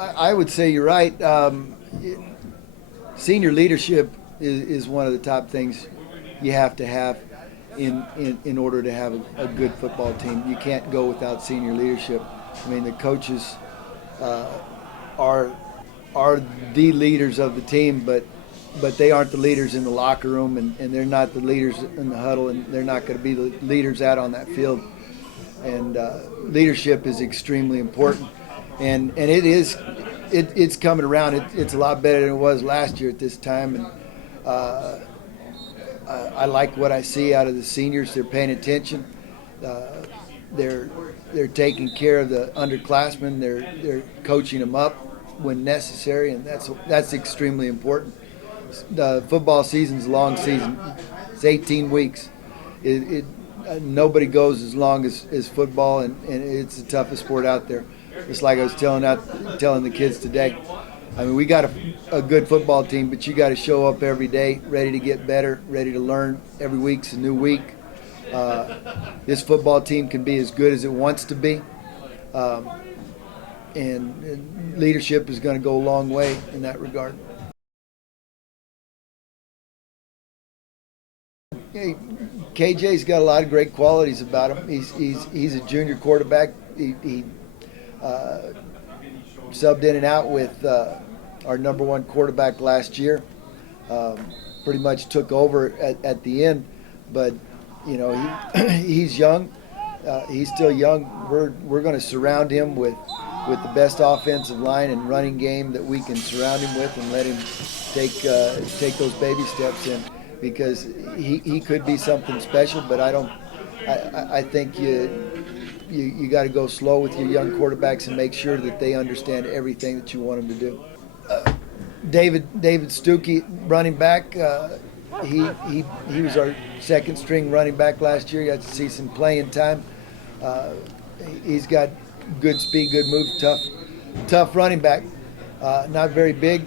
I would say you're right. Senior leadership is one of the top things you have to have in order to have a good football team. You can't go without senior leadership. I mean, the coaches uh, are are the leaders of the team, but they aren't the leaders in the locker room, and they're not the leaders in the huddle, and they're not going to be the leaders out on that field. And leadership is extremely important, and it's coming around. It's a lot better than it was last year at this time, and uh, I like what I see out of the seniors. They're paying attention. Uh, they're they're taking care of the underclassmen. They're coaching them up when necessary, and that's extremely important. The football season's a long season. It's 18 weeks. Nobody goes as long as football, and it's the toughest sport out there. Just like I was telling the kids today. I mean, we got a good football team, but you got to show up every day, ready to get better, ready to learn. Every week's a new week. This football team can be as good as it wants to be, and leadership is going to go a long way in that regard. Hey, KJ's got a lot of great qualities about him. He's a junior quarterback. He subbed in and out with our number one quarterback last year. Pretty much took over at the end, but you know he's young. He's still young. We're going to surround him with the best offensive line and running game that we can surround him with, and let him take those baby steps in, because he could be something special. But I think you got to go slow with your young quarterbacks and make sure that they understand everything that you want them to do. David Stuckey, running back. He was our second string running back last year. Got to see some playing time. He's got good speed, good moves, tough running back. Not very big.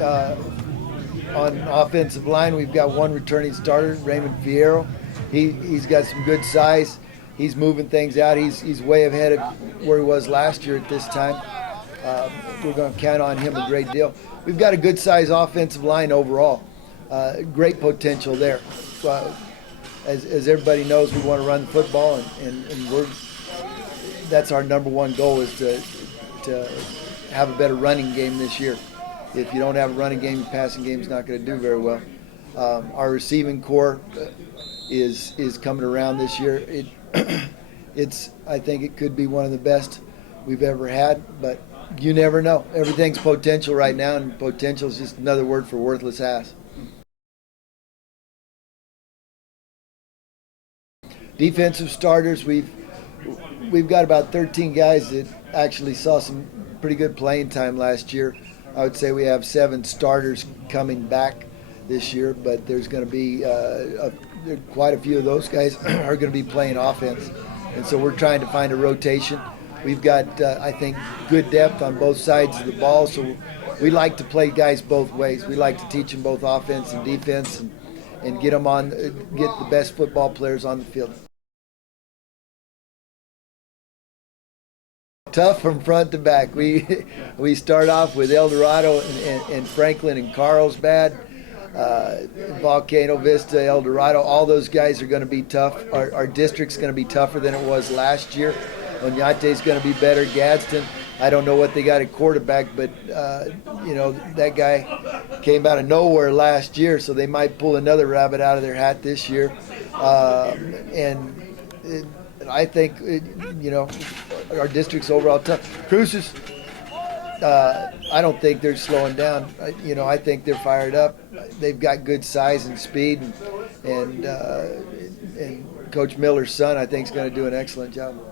On offensive line, we've got one returning starter, Raymond Fierro. He's got some good size. He's moving things out. He's way ahead of where he was last year at this time. We're going to count on him a great deal. We've got a good size offensive line overall. Great potential there. As everybody knows, we want to run the football, and that's our number one goal, is to have a better running game this year. If you don't have a running game, your passing game is not going to do very well. Our receiving core is coming around this year. I think it could be one of the best we've ever had, but you never know. Everything's potential right now, and potential is just another word for worthless ass. Defensive starters, we've got about 13 guys that actually saw some pretty good playing time last year. I would say we have 7 starters coming back this year, but there's going to be quite a few of those guys are going to be playing offense, and so we're trying to find a rotation. We've got, I think, good depth on both sides of the ball, so we like to play guys both ways. We like to teach them both offense and defense, and get the best football players on the field. Tough from front to back. We start off with El Dorado and Franklin and Carlsbad, Volcano Vista, El Dorado. All those guys are going to be tough. Our district's going to be tougher than it was last year. Onyate's going to be better. Gadsden, I don't know what they got at quarterback, but that guy came out of nowhere last year, so they might pull another rabbit out of their hat this year. I think our district's overall tough. Cruces, I don't think they're slowing down. I think they're fired up. They've got good size and speed, and Coach Miller's son, I think, is going to do an excellent job.